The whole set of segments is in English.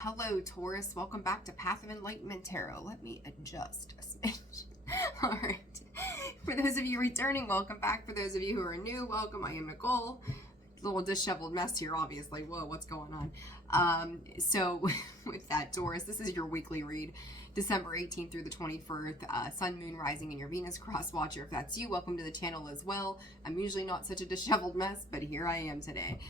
Hello, Taurus. Welcome back to Path of Enlightenment Tarot. Let me adjust a smidge. All right. For those of you returning, welcome back. For those of you who are new, welcome. I am Nicole. A little disheveled mess here, obviously. Whoa, what's going on? So with that, Taurus, this is your weekly read, December 18th through the 21st. Sun, Moon, Rising, and your Venus cross watcher. If that's you, welcome to the channel as well. I'm usually not such a disheveled mess, but here I am today.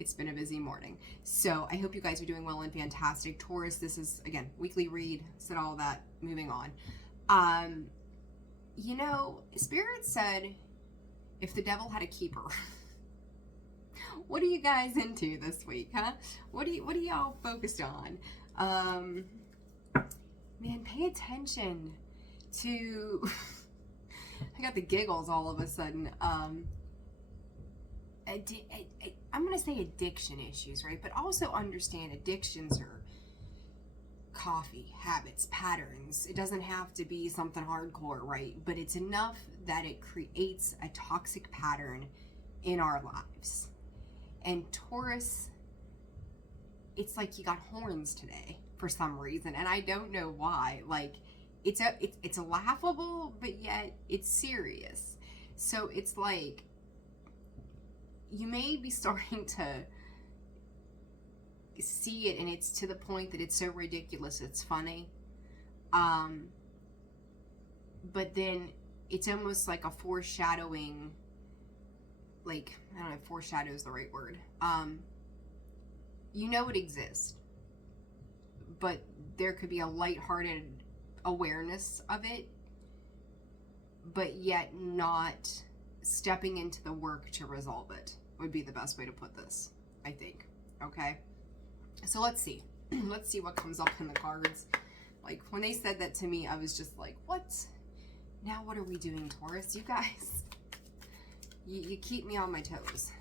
It's been a busy morning. So I hope you guys are doing well and fantastic. Taurus, this is, again, weekly read, said all that, moving on. You know, Spirit said, if the devil had a keeper, what are you guys into this week, huh? What are y'all focused on? Man, pay attention to, I got the giggles all of a sudden. I'm going to say addiction issues, right? But also understand addictions are coffee, habits, patterns. It doesn't have to be something hardcore, right? But it's enough that it creates a toxic pattern in our lives. And Taurus, it's like you got horns today for some reason, and I don't know why. Like, it's laughable, but yet it's serious. So it's like, you may be starting to see it, and it's to the point that it's so ridiculous it's funny. But then it's almost like a foreshadowing, like, I don't know if foreshadow is the right word. You know it exists, but there could be a lighthearted awareness of it, but yet not stepping into the work to resolve it would be the best way to put this, I think. Okay, so let's see. Let's see what comes up in the cards. Like, when they said that to me, I was just like, what? Now what are we doing, Taurus? You guys, you keep me on my toes.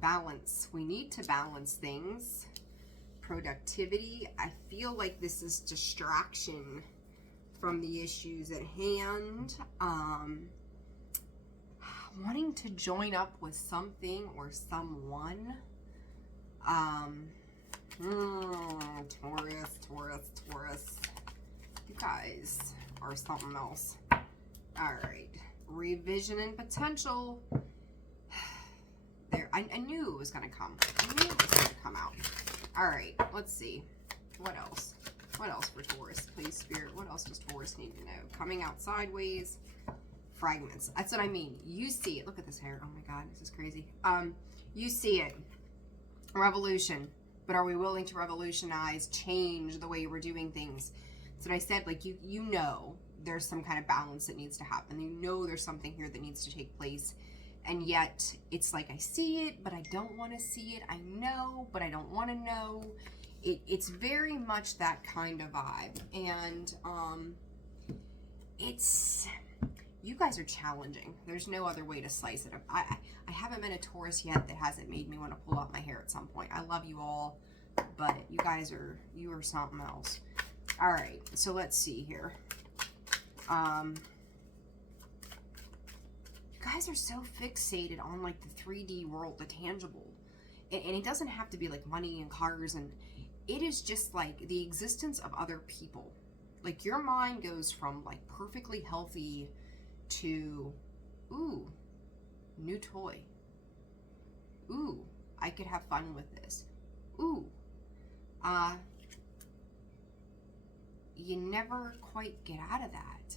Balance. We need to balance things. Productivity. I feel like this is distraction from the issues at hand. Wanting to join up with something or someone. Taurus. You guys are something else. All right. Revision and potential. There. I knew it was going to come. I knew it was going to come out. All right. Let's see. What else? What else for Taurus? Please, Spirit. What else does Taurus need to know? Coming out sideways. Fragments. That's what I mean. You see it. Look at this hair. Oh my God, this is crazy. You see it. Revolution. But are we willing to revolutionize, change the way we're doing things? That's what I said. Like, you know there's some kind of balance that needs to happen. You know there's something here that needs to take place. And yet it's like, I see it, but I don't want to see it. I know, but I don't want to know. It's very much that kind of vibe. And it's... You guys are challenging. There's no other way to slice it up. I haven't met a Taurus yet that hasn't made me want to pull out my hair at some point. I love you all, but you guys are something else. All right, so let's see here. You guys are so fixated on like the 3D world, the tangible. And it doesn't have to be like money and cars, and it is just like the existence of other people. Like, your mind goes from like perfectly healthy to, ooh, new toy. Ooh, I could have fun with this. Ooh, you never quite get out of that.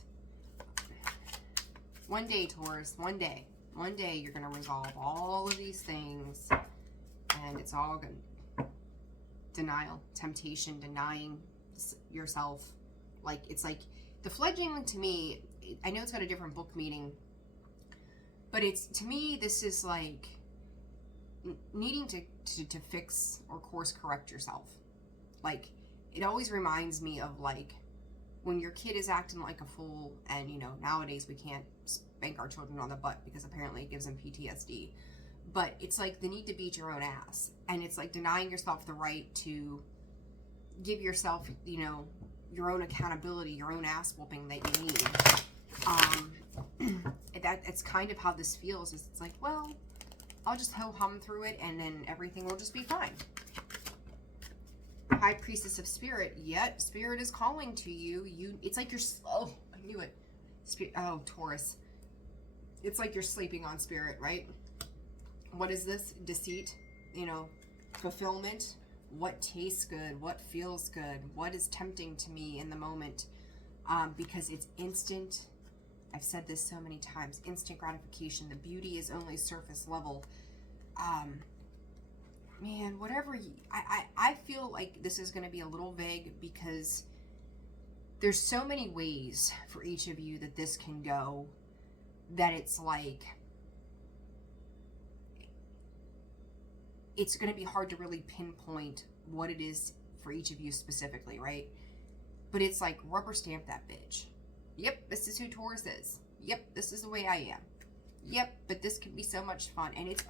One day, Taurus, one day you're going to resolve all of these things, and it's all good. Denial, temptation, denying yourself. Like, it's like the fledgling to me, I know it's got a different book meaning, but it's, to me, this is like needing to fix or course correct yourself. Like, it always reminds me of like when your kid is acting like a fool, and you know, nowadays we can't spank our children on the butt because apparently it gives them PTSD. But it's like the need to beat your own ass, and it's like denying yourself the right to give yourself, you know, your own accountability, your own ass whooping that you need. That's kind of how this feels. Is it's like, well, I'll just ho-hum through it, and then everything will just be fine. High Priestess of Spirit. Yet Spirit is calling to you. It's like you're, oh, I knew it. Oh, Taurus. It's like you're sleeping on Spirit, right? What is this? Deceit, you know, fulfillment. What tastes good? What feels good? What is tempting to me in the moment? Because it's instant. I've said this so many times. Instant gratification. The beauty is only surface level. Man, whatever I feel like this is going to be a little vague because there's so many ways for each of you that this can go that it's like, it's going to be hard to really pinpoint what it is for each of you specifically, right? But it's like rubber stamp that bitch. Yep, this is who Taurus is. Yep, this is the way I am. Yep, but this could be so much fun. And it's,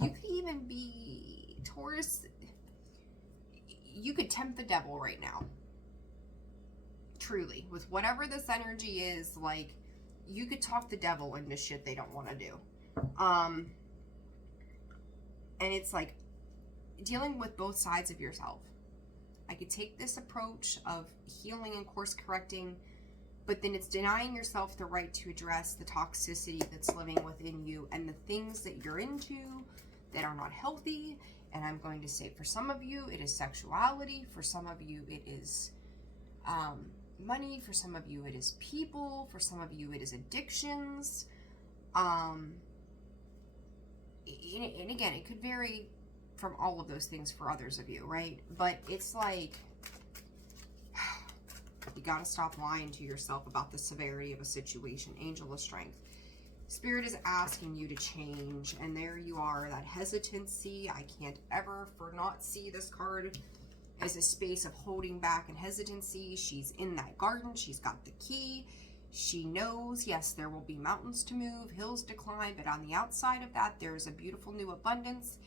you could even be Taurus. You could tempt the devil right now. Truly. With whatever this energy is, like, you could talk the devil into shit they don't want to do. And it's like dealing with both sides of yourself. I could take this approach of healing and course correcting, but then it's denying yourself the right to address the toxicity that's living within you and the things that you're into that are not healthy. And I'm going to say for some of you, it is sexuality. For some of you, it is money. For some of you, it is people. For some of you, it is addictions. And again, it could vary from all of those things for others of you, right? But it's like, you got to stop lying to yourself about the severity of a situation. Angel of Strength. Spirit is asking you to change, and there you are, that hesitancy. I can't ever for not see this card as a space of holding back and hesitancy. She's in that garden. She's got the key. She knows, yes, there will be mountains to move, hills to climb, but on the outside of that, there's a beautiful new abundance,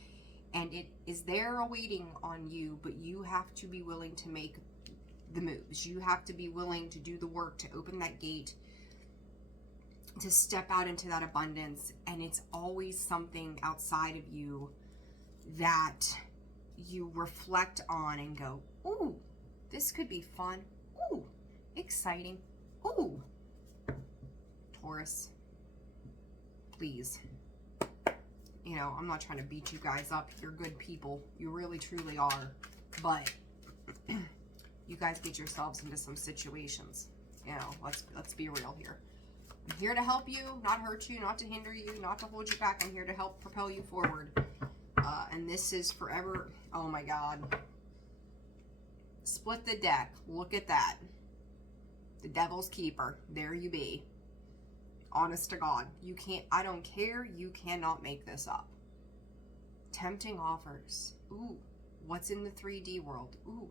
and it is there awaiting on you, but you have to be willing to make the moves. You have to be willing to do the work to open that gate, to step out into that abundance. And it's always something outside of you that you reflect on and go, ooh, this could be fun. Ooh, exciting. Ooh, Taurus, please. You know, I'm not trying to beat you guys up. You're good people. You really, truly are. But you guys get yourselves into some situations. You know, let's be real here. I'm here to help you, not hurt you, not to hinder you, not to hold you back. I'm here to help propel you forward. And this is forever. Oh my God. Split the deck. Look at that. The Devil's Keeper. There you be. Honest to God. You can't, I don't care. You cannot make this up. Tempting offers. Ooh. What's in the 3D world? Ooh.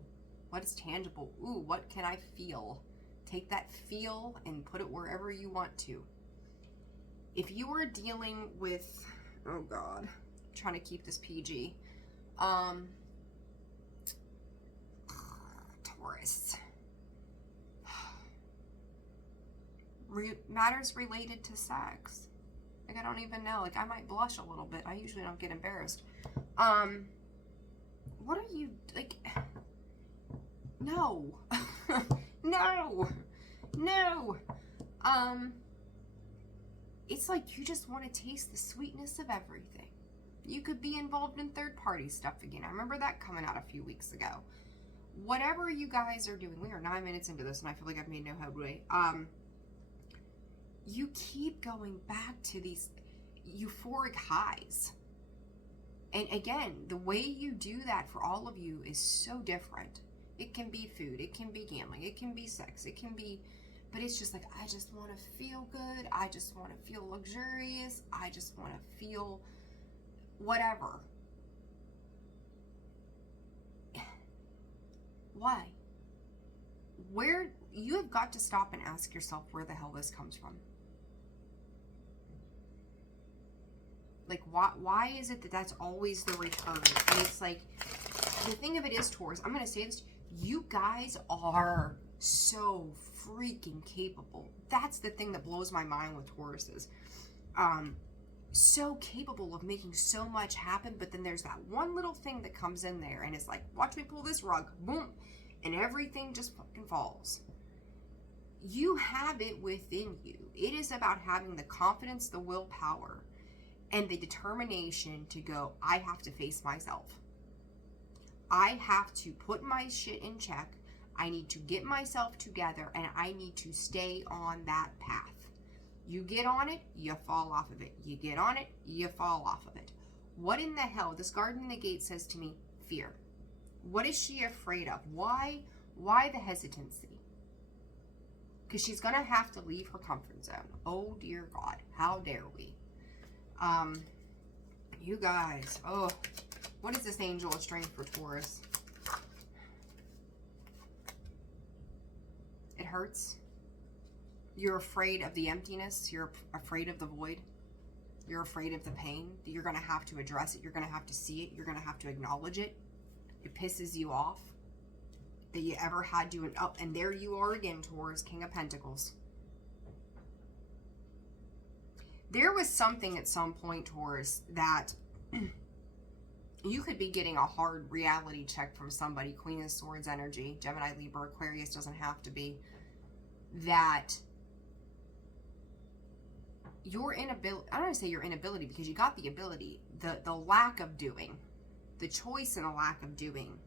What is tangible? Ooh. What can I feel? Take that feel and put it wherever you want to. If you are dealing with, oh God, I'm trying to keep this PG. Taurus. Matters related to sex. Like, I don't even know. Like, I might blush a little bit. I usually don't get embarrassed. What are you, like, no. No. No. It's like you just want to taste the sweetness of everything. You could be involved in third-party stuff again. I remember that coming out a few weeks ago. Whatever you guys are doing, we are 9 minutes into this, and I feel like I've made no headway. You keep going back to these euphoric highs. And again, the way you do that for all of you is so different. It can be food, it can be gambling, it can be sex, it can be, but it's just like, I just want to feel good, I just want to feel luxurious, I just want to feel whatever. Why? Where, you have got to stop and ask yourself where the hell this comes from. Like, why is it that that's always the return? And it's like, the thing of it is, Taurus, I'm going to say this, you guys are so freaking capable. That's the thing that blows my mind with Tauruses. so capable of making so much happen, but then there's that one little thing that comes in there and it's like, watch me pull this rug, boom, and everything just fucking falls. You have it within you. It is about having the confidence, the willpower, and the determination to go, I have to face myself. I have to put my shit in check. I need to get myself together, and I need to stay on that path. You get on it, you fall off of it. You get on it, you fall off of it. What in the hell? This garden in the gate says to me, fear. What is she afraid of? Why the hesitancy? Because she's going to have to leave her comfort zone. Oh, dear God. How dare we? You guys. Oh, what is this angel of strength for Taurus? It hurts. You're afraid of the emptiness. You're afraid of the void. You're afraid of the pain. You're going to have to address it. You're going to have to see it. You're going to have to acknowledge it. It pisses you off that you ever had to. Oh, and there you are again, Taurus, King of Pentacles. There was something at some point, Taurus, that you could be getting a hard reality check from somebody. Queen of Swords energy, Gemini, Libra, Aquarius, doesn't have to be. That your inability, I don't want to say your inability because you got the ability, the lack of doing, the choice and the lack of doing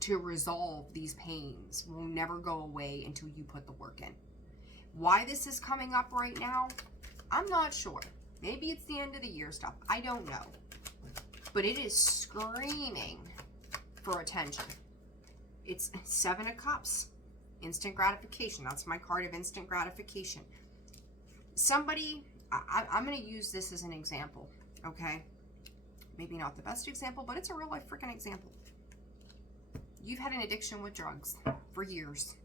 to resolve these pains will never go away until you put the work in. Why this is coming up right now, I'm not sure. Maybe it's the end of the year stuff. I don't know. But it is screaming for attention. It's 7 of Cups. Instant gratification. That's my card of instant gratification. Somebody, I'm going to use this as an example, okay? Maybe not the best example, but it's a real life freaking example. You've had an addiction with drugs for years.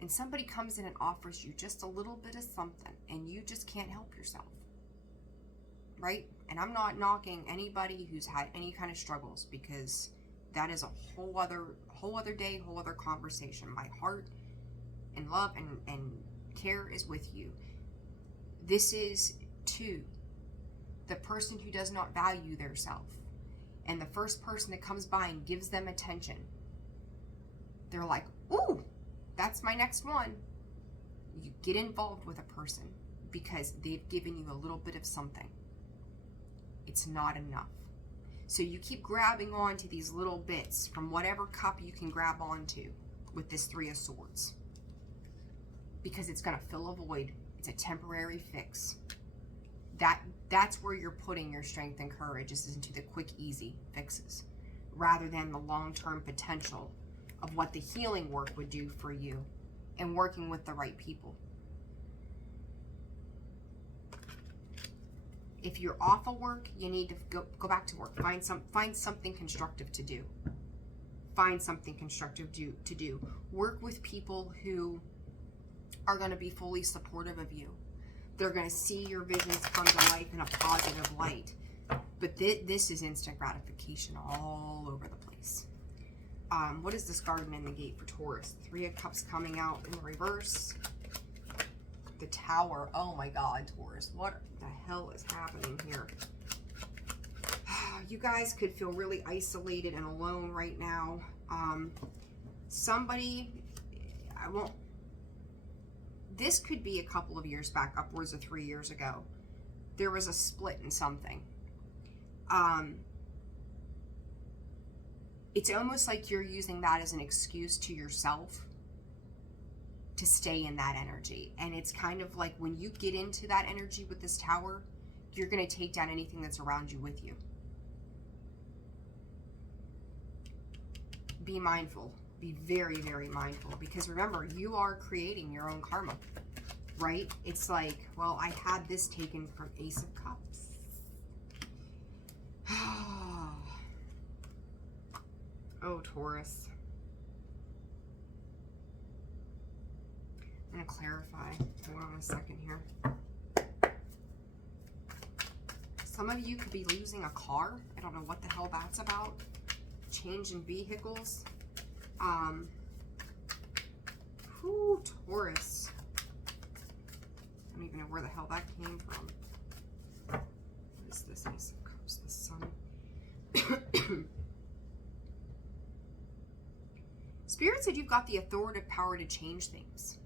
And somebody comes in and offers you just a little bit of something, and you just can't help yourself. Right? And I'm not knocking anybody who's had any kind of struggles, because that is a whole other day, whole other conversation. My heart and love and care is with you. This is to the person who does not value their self. And the first person that comes by and gives them attention, they're like, ooh, that's my next one. You get involved with a person because they've given you a little bit of something. It's not enough. So you keep grabbing onto these little bits from whatever cup you can grab onto with this 3 of Swords. Because it's going to fill a void. It's a temporary fix. That's where you're putting your strength and courage, is into the quick, easy fixes, rather than the long-term potential of what the healing work would do for you and working with the right people. If you're off of work, you need to go back to work. Find something constructive to do. Find something constructive to do. Work with people who are going to be fully supportive of you. They're going to see your visions come to life in a positive light. But this is instant gratification all over the place. What is this garden in the gate for Taurus? 3 of Cups coming out in reverse. The Tower. Oh my God, Taurus. What the hell is happening here? You guys could feel really isolated and alone right now. Somebody, this could be a couple of years back, upwards of 3 years ago. There was a split in something. It's almost like you're using that as an excuse to yourself to stay in that energy. And it's kind of like when you get into that energy with this Tower, you're going to take down anything that's around you with you. Be mindful. Be very, very mindful. Because remember, you are creating your own karma. Right? It's like, well, I had this taken from Ace of Cups. Oh, Taurus. I'm going to clarify. Hold on a second here. Some of you could be losing a car. I don't know what the hell that's about. Change in vehicles. Taurus. I don't even know where the hell that came from. this Ace of Cups? The Sun. Spirit said you've got the authoritative power to change things.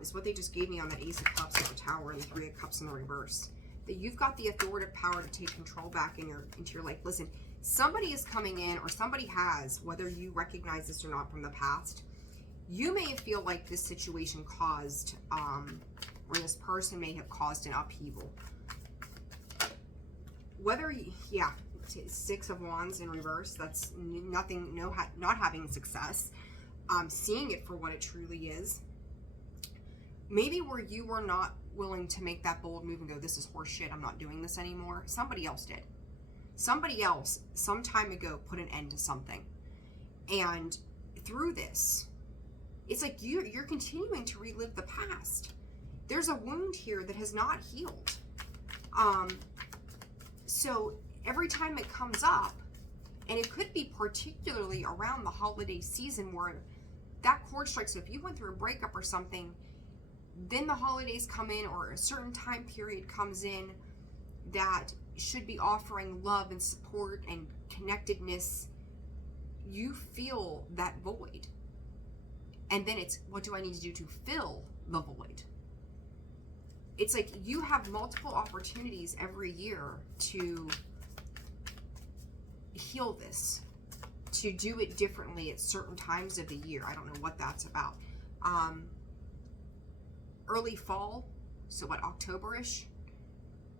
Is what they just gave me on the Ace of Cups with the Tower and the Three of Cups in the reverse. That you've got the authoritative power to take control back into your life. Listen, somebody is coming in, or somebody has, whether you recognize this or not from the past. You may feel like this situation caused, or this person may have caused an upheaval. Whether, yeah, Six of Wands in reverse, that's nothing, not having success. Seeing it for what it truly is. Maybe where you were not willing to make that bold move and go, this is horse shit, I'm not doing this anymore. Somebody else did. Somebody else, some time ago, put an end to something. And through this, it's like you're continuing to relive the past. There's a wound here that has not healed. So every time it comes up, and it could be particularly around the holiday season where that chord strikes. So if you went through a breakup or something, then the holidays come in, or a certain time period comes in that should be offering love and support and connectedness, you feel that void. And then it's, what do I need to do to fill the void? It's like you have multiple opportunities every year to heal this, to do it differently at certain times of the year. I don't know what that's about. Early fall, so what, October-ish?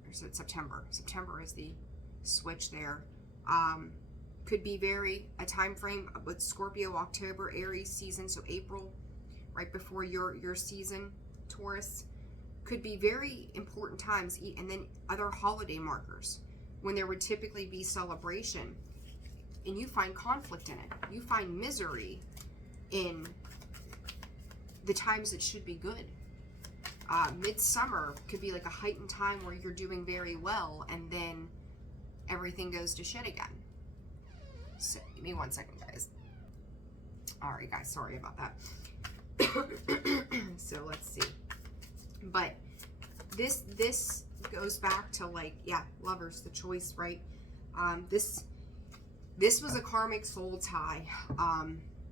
Or so it's September. September is the switch there. Could be a time frame with Scorpio, October, Aries season, so April, right before your season, Taurus. Could be very important times, and then other holiday markers when there would typically be celebration, and you find conflict in it. You find misery in the times that should be good. Midsummer could be like a heightened time where you're doing very well, and then everything goes to shit again. So give me 1 second, guys. All right, guys, sorry about that. So let's see. But this goes back to, like, yeah, lovers, the choice, right? This was a karmic soul tie,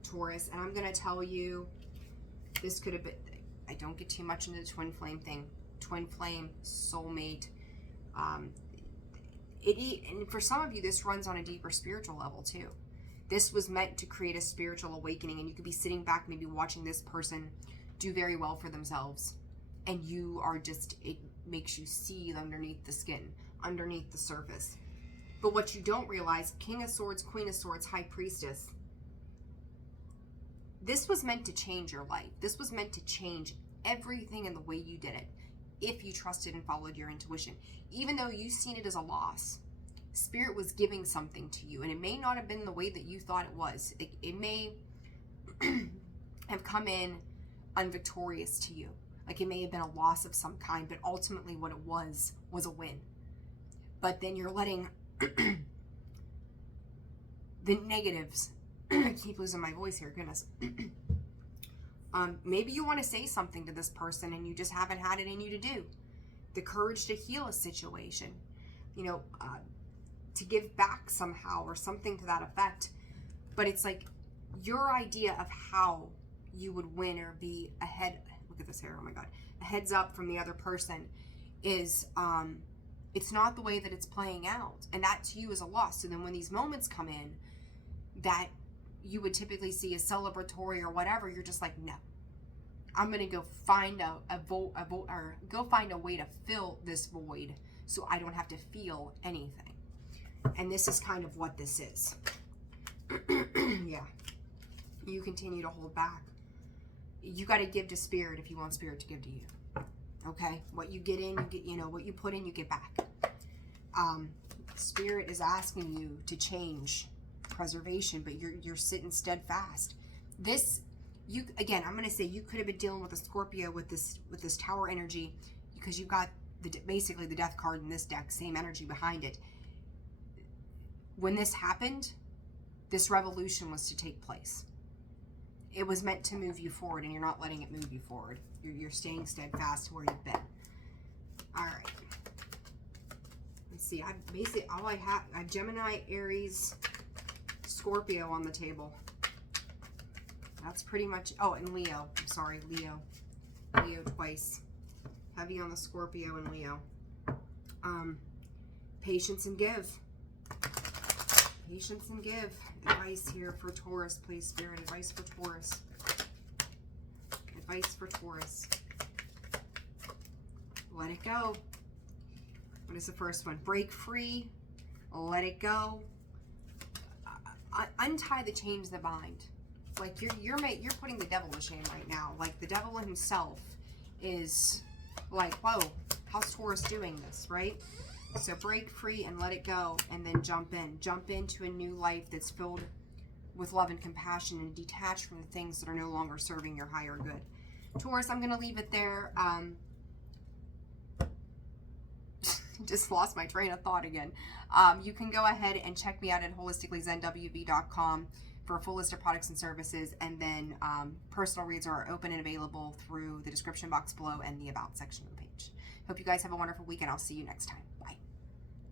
Taurus, and I'm gonna tell you, this could have been. I don't get too much into the twin flame thing. Twin flame, soulmate. And for some of you, this runs on a deeper spiritual level too. This was meant to create a spiritual awakening, and you could be sitting back, maybe watching this person do very well for themselves, and you are just, it makes you see underneath the skin, underneath the surface. But what you don't realize, King of Swords, Queen of Swords, High Priestess, this was meant to change your life. This was meant to change everything in the way you did it, if you trusted and followed your intuition. Even though you've seen it as a loss, Spirit was giving something to you, and it may not have been the way that you thought it was. It may have come in unvictorious to you. Like, it may have been a loss of some kind, but ultimately what it was a win. But then you're letting the negatives, I keep losing my voice here, goodness. Maybe you want to say something to this person and you just haven't had it in you to do. The courage to heal a situation, to give back somehow or something to that effect. But it's like your idea of how you would win or be ahead. Look at this hair, oh my God. A heads up from the other person is, it's not the way that it's playing out. And that to you is a loss. So then when these moments come in that you would typically see as celebratory or whatever, you're just like, no, I'm going to go find go find a way to fill this void so I don't have to feel anything. And this is kind of what this is. Yeah. You continue to hold back. You got to give to Spirit if you want Spirit to give to you. Okay? What you get in, you get, what you put in, you get back. Spirit is asking you to change preservation, but you're sitting steadfast. Again, I'm going to say you could have been dealing with a Scorpio with this Tower energy, because you've got basically the Death card in this deck, same energy behind it. When this happened, this revolution was to take place. It was meant to move you forward, and you're not letting it move you forward. You're staying steadfast where you've been. All right. Let's see, I basically, all I have, I have Gemini, Aries, Scorpio on the table. That's pretty much, oh, and Leo. I'm sorry, Leo. Leo twice. Heavy on the Scorpio and Leo. Patience and give. Patience and give. Advice here for Taurus, please, Spirit. Advice for Taurus. Advice for Taurus. Let it go. What is the first one? Break free. Let it go. Untie the chains that bind. Like you're putting the devil to shame right now. Like the devil himself is like, whoa, how's Taurus doing this, right? So break free and let it go, and then jump in. Jump into a new life that's filled with love and compassion and detached from the things that are no longer serving your higher good. Taurus, I'm going to leave it there. Just lost my train of thought again. You can go ahead and check me out at holisticallyzenwv.com for a full list of products and services, and then personal reads are open and available through the description box below and the About section of the page. Hope you guys have a wonderful week, and I'll see you next time. Bye.